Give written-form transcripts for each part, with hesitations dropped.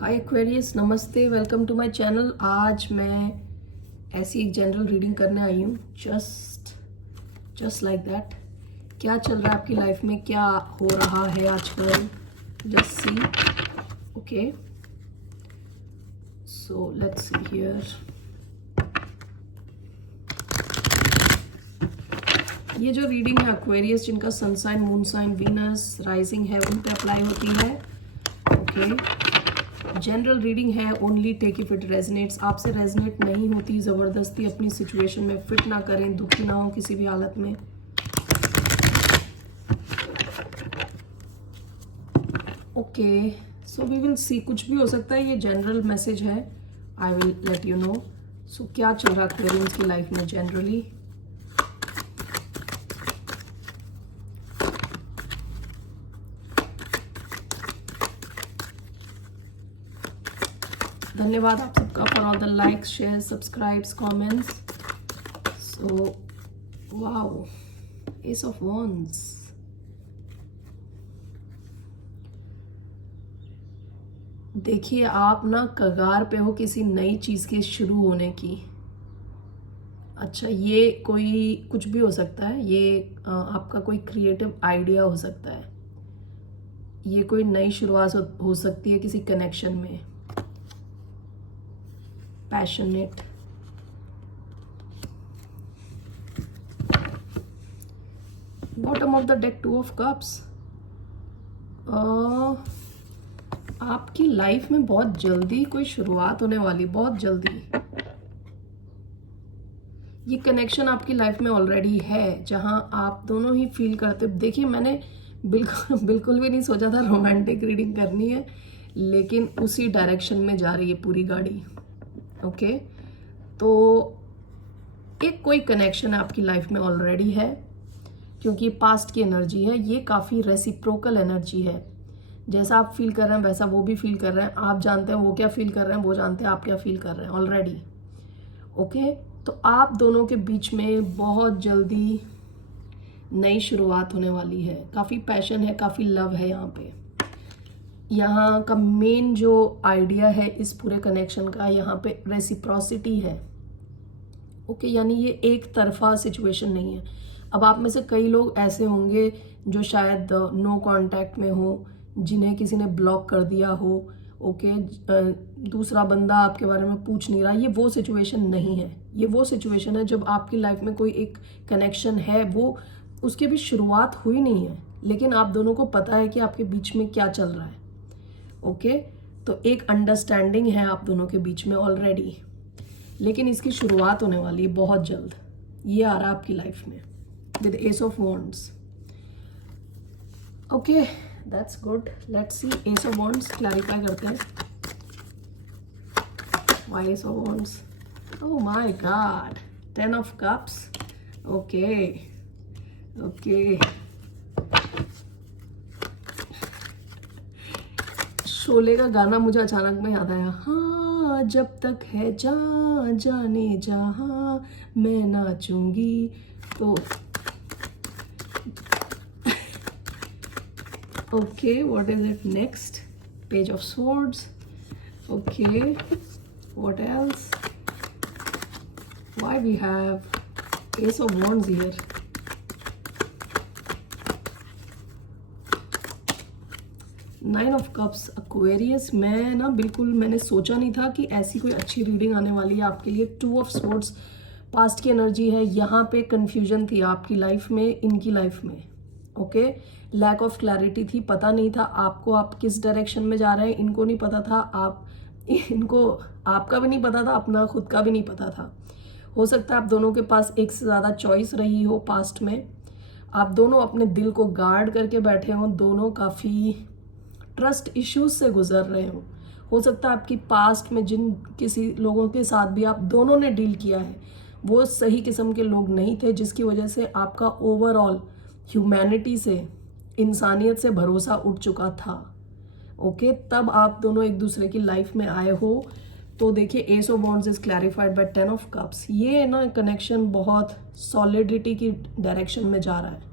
हाय Aquarius, नमस्ते, welcome to my channel. आज मैं ऐसी एक जनरल रीडिंग करने आई हूँ, जस्ट लाइक दैट। क्या चल रहा है आपकी लाइफ में, क्या हो रहा है आजकल, just see. Okay, so let's see here. ये जो रीडिंग है एक्वेरियस जिनका sun sign, moon sign, Venus, rising है, उन पे अप्लाई होती है। ओके, जनरल रीडिंग है, only take if it resonates. आपसे रेजनेट नहीं होती, ज़बरदस्ती अपनी सिचुएशन में फिट ना करें, दुखी ना हो किसी भी हालत में। Okay, so we will see. कुछ भी हो सकता है, ये जनरल मैसेज है, I will let you know. So क्या चल रहा है एक्वेरियंस की लाइफ में जनरली। धन्यवाद आप सबका for all the likes, share, subscribes, comments. So wow, S of wands. देखिए, आप ना कगार पे हो किसी नई चीज़ के शुरू होने की। अच्छा, ये कोई कुछ भी हो सकता है, ये आपका कोई क्रिएटिव आइडिया हो सकता है, ये कोई नई शुरुआत हो सकती है किसी कनेक्शन में। Passionate, bottom of the deck, 2 of cups. आपकी लाइफ में बहुत जल्दी कोई शुरुआत होने वाली, बहुत जल्दी। ये कनेक्शन आपकी लाइफ में ऑलरेडी है, जहां आप दोनों ही फील करते। देखिए, मैंने बिल्कुल भी नहीं सोचा था रोमांटिक रीडिंग करनी है, लेकिन उसी डायरेक्शन में जा रही है पूरी गाड़ी। ओके, तो एक कोई कनेक्शन आपकी लाइफ में ऑलरेडी है, क्योंकि पास्ट की एनर्जी है, ये काफ़ी रेसिप्रोकल एनर्जी है। जैसा आप फील कर रहे हैं वैसा वो भी फील कर रहे हैं। आप जानते हैं वो क्या फील कर रहे हैं, वो जानते हैं आप क्या फील कर रहे हैं ऑलरेडी। ओके, तो आप दोनों के बीच में बहुत जल्दी नई शुरुआत होने वाली है। काफ़ी पैशन है, काफ़ी लव है यहाँ पे। यहाँ का मेन जो आइडिया है इस पूरे कनेक्शन का, यहाँ पे रेसिप्रोसिटी है। ओके, यानी ये एक तरफा सिचुएशन नहीं है। अब आप में से कई लोग ऐसे होंगे जो शायद नो कांटेक्ट में हो, जिन्हें किसी ने ब्लॉक कर दिया हो। ओके, दूसरा बंदा आपके बारे में पूछ नहीं रहा। ये वो सिचुएशन नहीं है। ये वो सिचुएशन है जब आपकी लाइफ में कोई एक कनेक्शन है, वो उसकी भी शुरुआत हुई नहीं है, लेकिन आप दोनों को पता है कि आपके बीच में क्या चल रहा है। ओके, तो एक अंडरस्टैंडिंग है आप दोनों के बीच में ऑलरेडी, लेकिन इसकी शुरुआत होने वाली है बहुत जल्द। ये आ रहा है आपकी लाइफ में with ace of wands. Okay, that's good. Let's see ace of wands, clarify करते हैं। Why ace of wands? Oh my god, 10 of cups. Okay okay, Sholay का गाना मुझे अचानक में याद आया। हाँ, जब तक है जहाँ जाने जहाँ मैं नाचूंगी। तो okay, what is it next? Page of swords. Okay, what else? Why we have ace of wands here? Nine of cups. Aquarius, मैं ना बिल्कुल मैंने सोचा नहीं था कि ऐसी कोई अच्छी रीडिंग आने वाली है आपके लिए। 2 ऑफ स्वॉर्ड्स, पास्ट की एनर्जी है। यहाँ पे कंफ्यूजन थी आपकी लाइफ में, इनकी लाइफ में। ओके, लैक ऑफ क्लैरिटी थी, पता नहीं था आपको आप किस डायरेक्शन में जा रहे हैं। इनको नहीं पता था, इनको आपका भी नहीं पता था, अपना खुद का भी नहीं पता था। हो सकता है आप दोनों के पास एक से ज़्यादा चॉइस रही हो पास्ट में। आप दोनों अपने दिल को गार्ड करके बैठे हो, दोनों काफ़ी ट्रस्ट इश्यूज से गुजर रहे हो सकता है आपकी पास्ट में जिन किसी लोगों के साथ भी आप दोनों ने डील किया है, वो सही किस्म के लोग नहीं थे, जिसकी वजह से आपका ओवरऑल ह्यूमैनिटी से, इंसानियत से भरोसा उठ चुका था। ओके, तब आप दोनों एक दूसरे की लाइफ में आए हो। तो देखिए, ace of wands is clarified by 10 of cups. ये ना कनेक्शन बहुत सॉलिडिटी की डायरेक्शन में जा रहा है।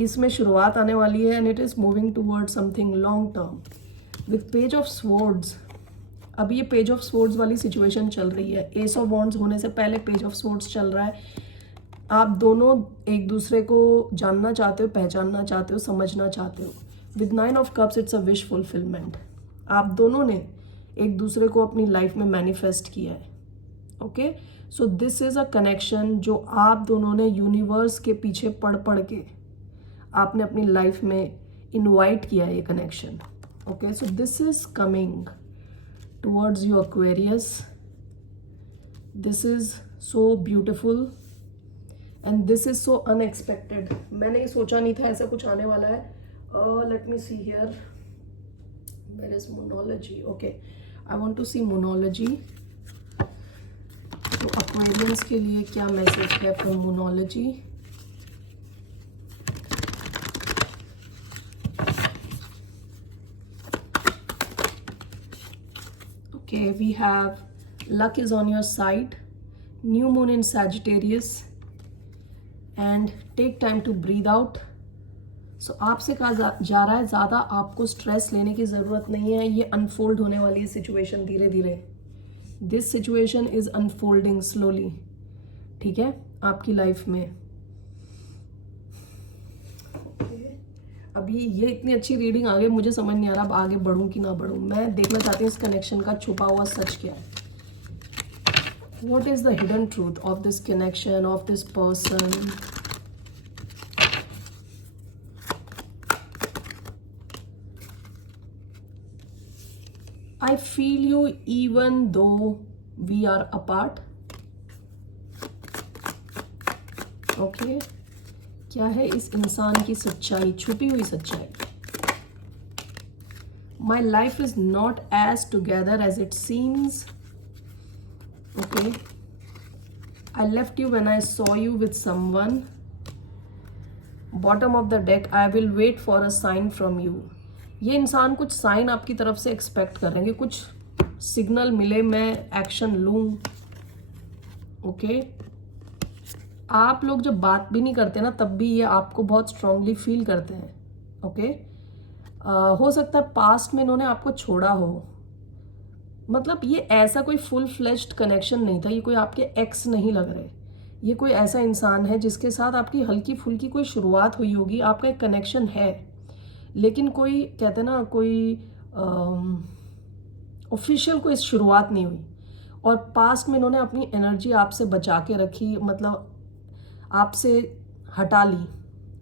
इसमें शुरुआत आने वाली है and it is moving toward something long term. With page of swords, अभी ये पेज ऑफ स्वॉर्ड्स वाली सिचुएशन चल रही है, एस ऑफ वॉन्ड्स होने से पहले पेज ऑफ स्वॉर्ड्स चल रहा है। आप दोनों एक दूसरे को जानना चाहते हो, पहचानना चाहते हो, समझना चाहते हो। With 9 of cups it's a wish fulfilment. आप दोनों ने एक दूसरे को अपनी लाइफ में मैनिफेस्ट किया है। Okay, so this is a connection जो आप दोनों ने यूनिवर्स के पीछे पढ़ पढ़ के आपने अपनी लाइफ में इनवाइट किया है ये connection. Okay, so this is coming towards you Aquarius. This is so beautiful and this is so unexpected. मैंने ये सोचा नहीं था ऐसा कुछ आने वाला है। Let me see here, where is Moonology. Okay, I want to see Moonology. तो एक्वेरियंस के लिए क्या मैसेज है from Moonology? Okay, we have luck is on your side, new moon in Sagittarius, and take time to breathe out. So आपसे कहा जा रहा है ज़्यादा आपको स्ट्रेस लेने की ज़रूरत नहीं है, ये अनफोल्ड होने वाली है सिचुएशन धीरे धीरे। This situation is unfolding slowly, ठीक है, आपकी लाइफ में। अभी ये इतनी अच्छी रीडिंग आ गई, मुझे समझ नहीं आ रहा अब आगे बढ़ूं कि ना बढ़ूं। मैं देखना चाहती हूँ इस कनेक्शन का छुपा हुआ सच क्या है। What is the hidden truth of this connection, of this person? I feel you even though we are apart. Okay, क्या है इस इंसान की सच्चाई, छुपी हुई सच्चाई? My life is not as together as it seems. Okay, I left you when I saw you with someone. Bottom of the deck, I will wait for a sign from you. ये इंसान कुछ sign आपकी तरफ से expect कर रहे हैं, कुछ सिग्नल मिले, मैं एक्शन लूँ। ओके, आप लोग जब बात भी नहीं करते ना तब भी ये आपको बहुत स्ट्रांगली फील करते हैं। ओके, हो सकता है पास्ट में इन्होंने आपको छोड़ा हो, मतलब ये ऐसा कोई फुल फ्लेश्ड कनेक्शन नहीं था, ये कोई आपके एक्स नहीं लग रहे। ये कोई ऐसा इंसान है जिसके साथ आपकी हल्की फुल्की कोई शुरुआत हुई होगी, आपका एक कनेक्शन है, लेकिन कोई कहते हैं ना कोई ऑफिशियल कोई शुरुआत नहीं हुई। और पास्ट में इन्होंने अपनी एनर्जी आपसे बचा के रखी, मतलब आपसे हटा ली।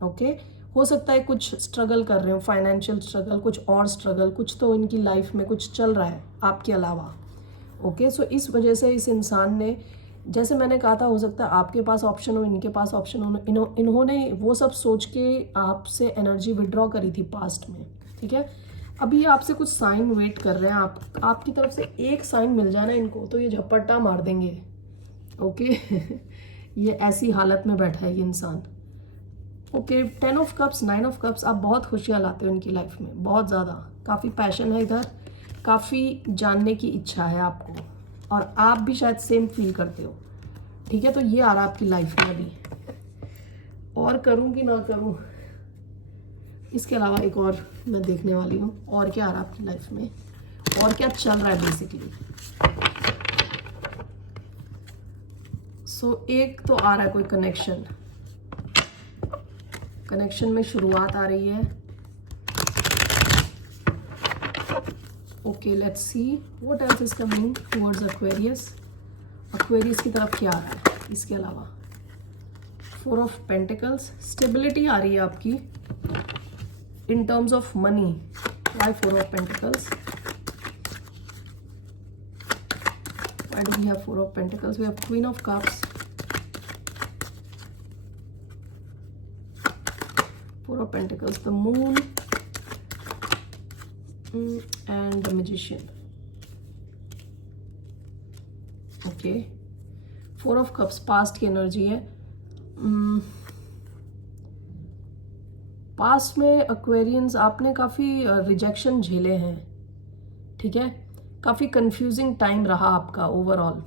ओके, हो सकता है कुछ स्ट्रगल कर रहे हो, फाइनेंशियल स्ट्रगल, कुछ और स्ट्रगल, कुछ तो इनकी लाइफ में कुछ चल रहा है आपके अलावा। ओके, सो इस वजह से इस इंसान ने, जैसे मैंने कहा था, हो सकता है आपके पास ऑप्शन हो, इनके पास ऑप्शन हो, इन्होंने वो सब सोच के आपसे एनर्जी विड्रॉ करी थी पास्ट में। ठीक है, अभी ये आपसे कुछ साइन वेट कर रहे हैं, आपकी तरफ से एक साइन मिल जाए ना इनको तो ये झपट्टा मार देंगे। ओके ये ऐसी हालत में बैठा है ये इंसान। Okay, 10 of cups, 9 of cups, आप बहुत खुशियाँ लाते हो इनकी लाइफ में, बहुत ज़्यादा, काफ़ी पैशन है इधर, काफ़ी जानने की इच्छा है आपको, और आप भी शायद सेम फील करते हो। ठीक है, तो ये आ रहा है आपकी लाइफ में अभी। और करूँ कि ना करूँ, इसके अलावा एक और मैं देखने वाली हूँ, और क्या आ रहा है आपकी लाइफ में, और क्या चल रहा है बेसिकली। सो एक तो आ रहा है कोई कनेक्शन में शुरुआत आ रही है। Okay, let's see what else is coming towards Aquarius. Aquarius की तरफ क्या आ रहा है इसके अलावा? 4 ऑफ पेंटिकल्स, स्टेबिलिटी आ रही है आपकी इन terms of money. Why 4 of pentacles? Why do we have 4 of Pentacles? We have Queen of Cups, 4 of Pentacles, the Moon, and the Magician. Okay, 4 of Cups past की energy है। Past में Aquarians आपने काफ़ी rejection झेले हैं। ठीक है, काफ़ी कंफ्यूजिंग टाइम रहा आपका ओवरऑल।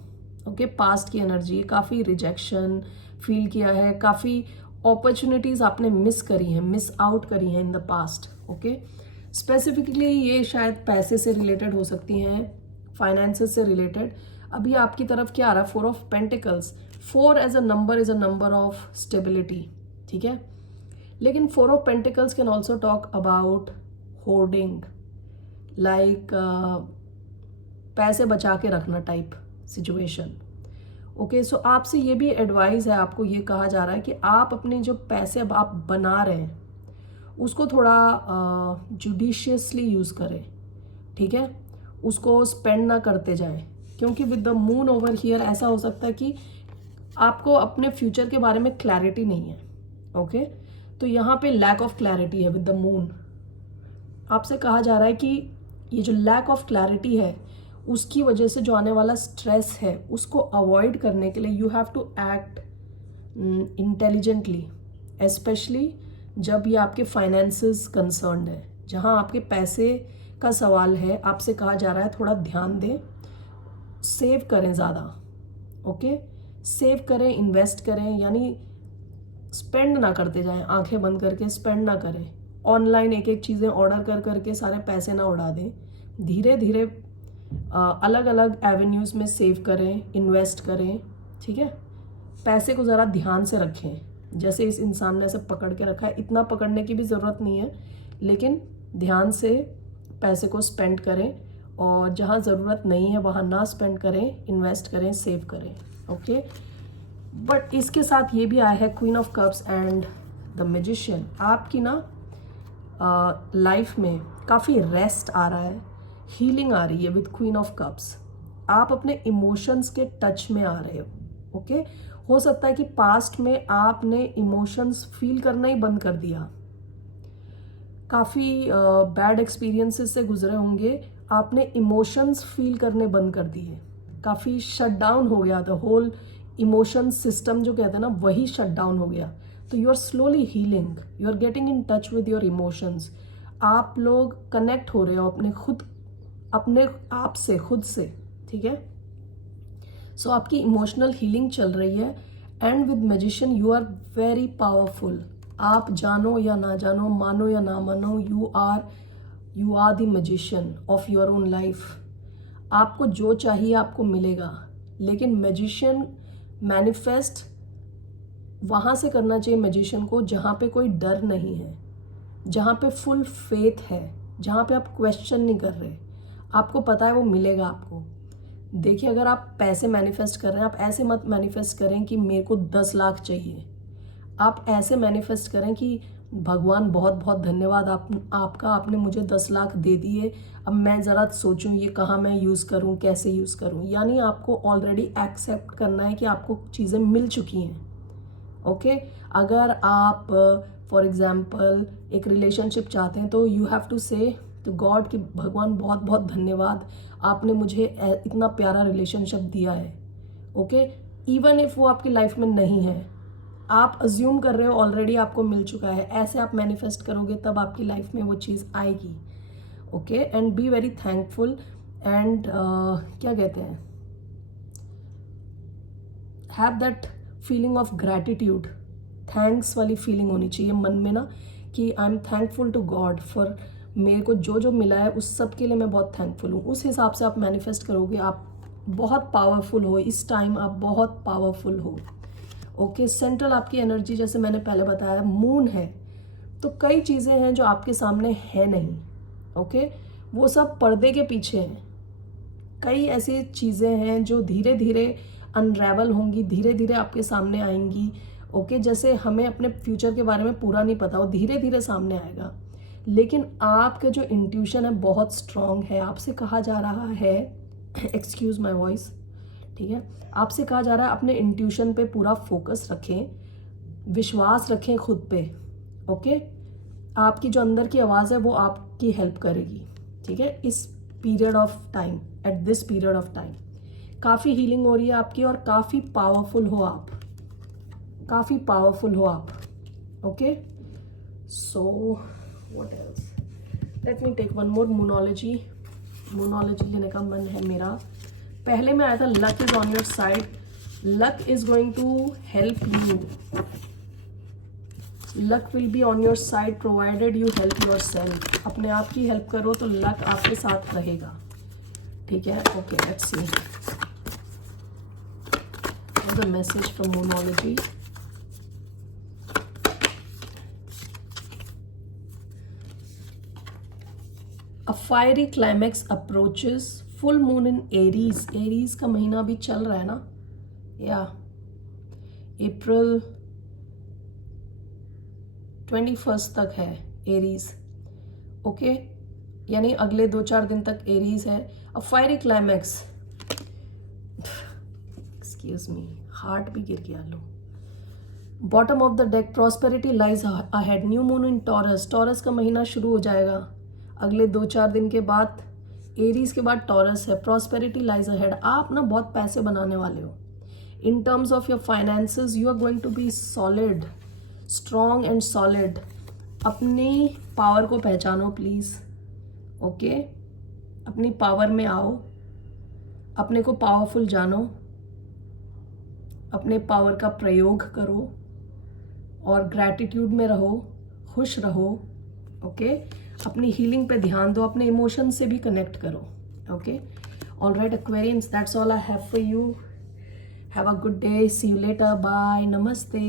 ओके, पास्ट की एनर्जी, काफ़ी रिजेक्शन फील किया है, काफ़ी अपॉर्चुनिटीज़ आपने मिस करी हैं, मिस आउट करी हैं in the past. Okay, specifically ये शायद पैसे से रिलेटेड हो सकती हैं, फाइनेंसेस से रिलेटेड। अभी आपकी तरफ क्या आ रहा है, 4 of pentacles. 4 as a number is a number of stability, ठीक है। लेकिन 4 of pentacles can also talk about hoarding, like पैसे बचा के रखना टाइप सिचुएशन। ओके, सो आपसे ये भी एडवाइस है, आपको ये कहा जा रहा है कि आप अपने जो पैसे अब आप बना रहे हैं उसको थोड़ा जुडिशियसली यूज़ करें, ठीक है। उसको स्पेंड ना करते जाएं, क्योंकि with the moon over here ऐसा हो सकता है कि आपको अपने फ्यूचर के बारे में क्लैरिटी नहीं है। ओके, तो यहाँ पे लैक ऑफ क्लैरिटी है विद द मून। आपसे कहा जा रहा है कि ये जो लैक ऑफ क्लैरिटी है उसकी वजह से जो आने वाला स्ट्रेस है उसको अवॉइड करने के लिए you have to act intelligently, specially जब ये आपके फाइनेंसेस कंसर्न्ड है, जहाँ आपके पैसे का सवाल है। आपसे कहा जा रहा है थोड़ा ध्यान दें, सेव करें ज़्यादा। ओके, सेव करें, इन्वेस्ट करें, यानी स्पेंड ना करते जाएं, आंखें बंद करके स्पेंड ना करें। ऑनलाइन एक एक चीज़ें ऑर्डर कर करके सारे पैसे ना उड़ा दें। धीरे धीरे अलग अलग एवेन्यूज़ में सेव करें, इन्वेस्ट करें, ठीक है। पैसे को ज़रा ध्यान से रखें, जैसे इस इंसान ने ऐसे पकड़ के रखा है, इतना पकड़ने की भी ज़रूरत नहीं है, लेकिन ध्यान से पैसे को स्पेंड करें और जहाँ ज़रूरत नहीं है वहाँ ना स्पेंड करें, इन्वेस्ट करें, सेव करें। ओके, बट इसके साथ ये भी आया है queen of cups and the magician. आपकी ना लाइफ में काफ़ी रेस्ट आ रहा है, हीलिंग आ रही है विद क्वीन ऑफ कप्स। आप अपने इमोशंस के टच में आ रहे हो। ओके, हो सकता है कि पास्ट में आपने इमोशंस फील करना ही बंद कर दिया, काफ़ी बैड एक्सपीरियंसेस से गुजरे होंगे, आपने इमोशंस फील करने बंद कर दिए, काफ़ी शट डाउन हो गया था, होल इमोशन सिस्टम जो कहते हैं ना वही शट डाउन हो गया। तो you are slowly healing, you are getting in touch with your emotions. आप लोग कनेक्ट हो रहे हो अपने आप से, खुद से, ठीक है। सो आपकी इमोशनल हीलिंग चल रही है। And with magician you are very powerful. आप जानो या ना जानो, मानो या ना मानो, you are the magician of your own life. आपको जो चाहिए आपको मिलेगा, लेकिन मैजिशियन मैनिफेस्ट वहाँ से करना चाहिए मैजिशियन को जहाँ पे कोई डर नहीं है, जहाँ पे फुल फेथ है, जहाँ पे आप क्वेश्चन नहीं कर रहे, आपको पता है वो मिलेगा आपको। देखिए, अगर आप पैसे मैनिफेस्ट कर रहे हैं, आप ऐसे मत मैनिफेस्ट करें कि मेरे को 10 लाख चाहिए। आप ऐसे मैनिफेस्ट करें कि भगवान बहुत बहुत धन्यवाद आपका, आपने मुझे 10 लाख दे दिए, अब मैं ज़रा सोचूं ये कहाँ मैं यूज़ करूं, कैसे यूज़ करूं। यानी आपको ऑलरेडी एक्सेप्ट करना है कि आपको चीज़ें मिल चुकी हैं। ओके, अगर आप फॉर एग्जांपल एक रिलेशनशिप चाहते हैं तो यू हैव टू से तो गॉड कि भगवान बहुत बहुत धन्यवाद, आपने मुझे इतना प्यारा रिलेशनशिप दिया है। ओके, इवन इफ वो आपकी लाइफ में नहीं है, आप अज्यूम कर रहे हो ऑलरेडी आपको मिल चुका है, ऐसे आप मैनिफेस्ट करोगे तब आपकी लाइफ में वो चीज़ आएगी। Okay, and be very thankful and क्या कहते हैं, have that feeling of gratitude, thanks वाली फीलिंग होनी चाहिए मन में ना, कि I am thankful to God for मेरे को जो जो मिला है उस सब के लिए मैं बहुत थैंकफुल हूँ। उस हिसाब से आप मैनिफेस्ट करोगे, आप बहुत पावरफुल हो, इस टाइम आप बहुत पावरफुल हो। ओके, सेंट्रल आपकी एनर्जी जैसे मैंने पहले बताया मून है, तो कई चीज़ें हैं जो आपके सामने है नहीं। ओके, वो सब पर्दे के पीछे हैं। कई ऐसी चीज़ें हैं जो धीरे धीरे अनरेवल होंगी, धीरे धीरे आपके सामने आएंगी। ओके, जैसे हमें अपने फ्यूचर के बारे में पूरा नहीं पता, वो धीरे धीरे सामने आएगा, लेकिन आपका जो इंट्यूशन है बहुत स्ट्रॉन्ग है। आपसे कहा जा रहा है, एक्सक्यूज माय वॉइस, ठीक है, आपसे कहा जा रहा है अपने इंट्यूशन पे पूरा फोकस रखें, विश्वास रखें खुद पे। ओके, आपकी जो अंदर की आवाज़ है वो आपकी हेल्प करेगी, ठीक है। इस period of time, at this period of time काफ़ी हीलिंग हो रही है आपकी और काफ़ी पावरफुल हो आप, काफ़ी पावरफुल हो आप। Okay, so what else, let me take one more Moonology. Moonology लेने का मन है मेरा। पहले में आया था luck is on your side, luck is going to help you, luck will be on your side provided you help yourself. अपने आप की हेल्प करो तो लक आपके साथ रहेगा, ठीक है, okay let's see the message from Moonology. A fiery climax approaches, full moon in Aries। Aries का महीना भी चल रहा है ना, या अप्रैल 21 तक है एरीज, ओके, यानी अगले 2-4 दिन तक एरीज है। A fiery climax, excuse me, heart भी गिर गया लो। Bottom of the deck, prosperity lies ahead, new moon in Taurus, Taurus का महीना शुरू हो जाएगा अगले 2-4 दिन के बाद। एरीज के बाद टॉरस है, प्रॉस्पेरिटी लाइज अहेड, आप ना बहुत पैसे बनाने वाले हो। In terms of your finances you are going to be solid, strong and solid. अपनी पावर को पहचानो प्लीज़, ओके, अपनी पावर में आओ, अपने को पावरफुल जानो, अपने पावर का प्रयोग करो और ग्रैटिट्यूड में रहो, खुश रहो, ओके, अपनी हीलिंग पे ध्यान दो, अपने इमोशन से भी कनेक्ट करो, okay. Alright Aquarians, that's all I have for you. Have a good day, see you later, bye, नमस्ते।